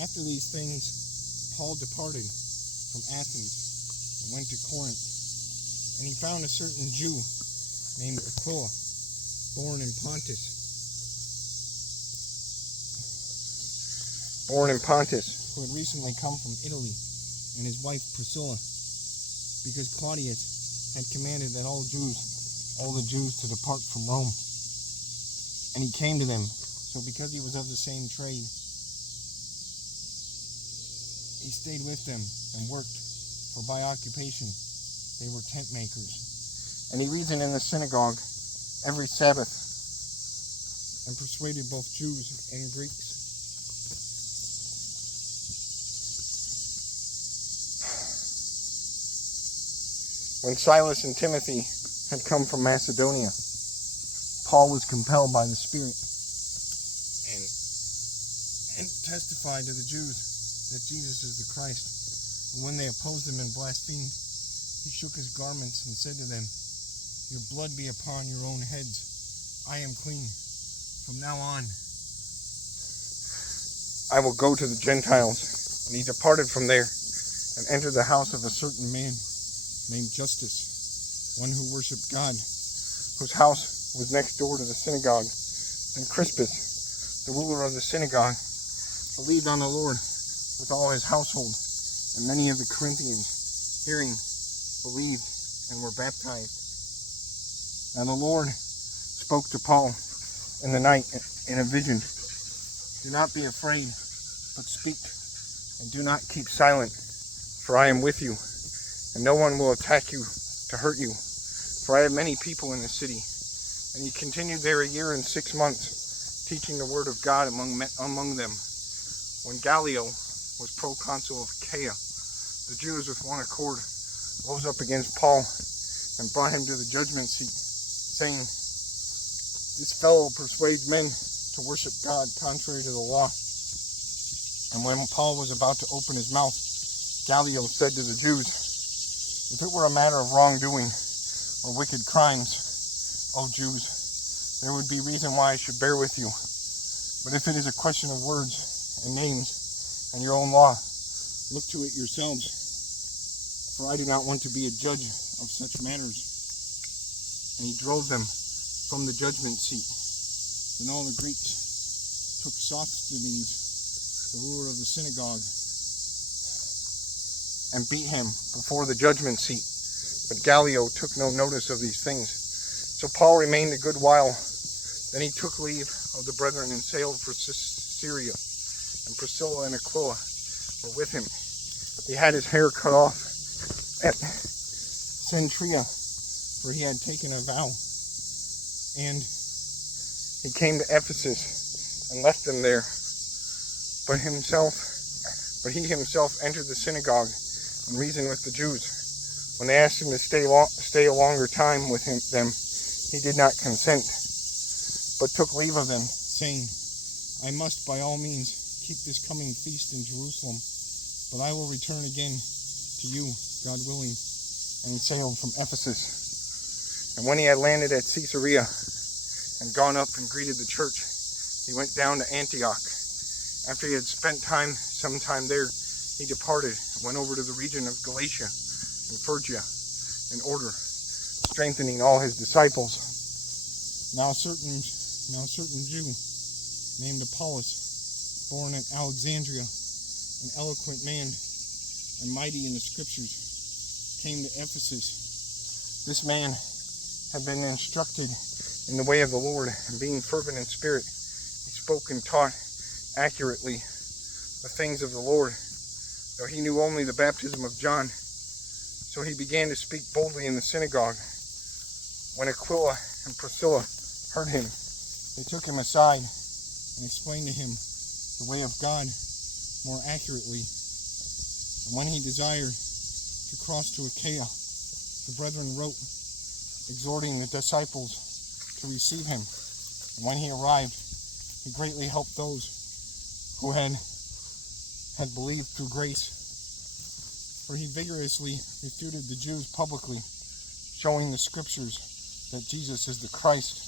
After these things, Paul departed from Athens and went to Corinth. And he found a certain Jew named Aquila, born in Pontus, who had recently come from Italy, and his wife Priscilla, because Claudius had commanded that all the Jews to depart from Rome. And he came to them. So because he was of the same trade, he stayed with them and worked, for by occupation they were tent makers. And he reasoned in the synagogue every Sabbath, and persuaded both Jews and Greeks. When Silas and Timothy had come from Macedonia, Paul was compelled by the Spirit and testified to the Jews that Jesus is the Christ. And when they opposed him and blasphemed, he shook his garments and said to them, "Your blood be upon your own heads. I am clean. From now on, I will go to the Gentiles." And he departed from there and entered the house of a certain man named Justus, one who worshipped God, whose house was next door to the synagogue. And Crispus, the ruler of the synagogue, believed on the Lord with all his household. And many of the Corinthians, hearing, believed and were baptized. Now the Lord spoke to Paul in the night in a vision. "Do not be afraid, but speak, and do not keep silent, for I am with you, and no one will attack you to hurt you, for I have many people in the city." And he continued there a year and 6 months, teaching the word of God among them. When Gallio was proconsul of Achaia, the Jews with one accord rose up against Paul and brought him to the judgment seat, saying, "This fellow persuades men to worship God contrary to the law." And when Paul was about to open his mouth, Gallio said to the Jews, "If it were a matter of wrongdoing or wicked crimes, O Jews, there would be reason why I should bear with you. But if it is a question of words and names and your own law, look to it yourselves, for I do not want to be a judge of such matters." And he drove them from the judgment seat. Then all the Greeks took Sosthenes, the ruler of the synagogue, and beat him before the judgment seat. But Gallio took no notice of these things. So Paul remained a good while. Then he took leave of the brethren and sailed for Syria. And Priscilla and Aquila were with him. He had his hair cut off at Centria, for he had taken a vow. And he came to Ephesus and left them there. But he himself entered the synagogue and reasoned with the Jews. When they asked him to stay a longer time with them, he did not consent, but took leave of them, saying, "I must by all means keep this coming feast in Jerusalem, but I will return again to you, God willing." And he sailed from Ephesus. And when he had landed at Caesarea and gone up and greeted the church, he went down to Antioch. After he had spent some time there, he departed and went over to the region of Galatia and Phrygia in order, strengthening all his disciples. Now a certain Jew named Apollos, born at Alexandria, an eloquent man and mighty in the scriptures, came to Ephesus. This man had been instructed in the way of the Lord, and being fervent in spirit, he spoke and taught accurately the things of the Lord, though he knew only the baptism of John. So he began to speak boldly in the synagogue. When Aquila and Priscilla heard him, they took him aside and explained to him the way of God more accurately. And when he desired to cross to Achaia, the brethren wrote, exhorting the disciples to receive him. And when he arrived, he greatly helped those who had believed through grace. For he vigorously refuted the Jews publicly, showing the scriptures that Jesus is the Christ,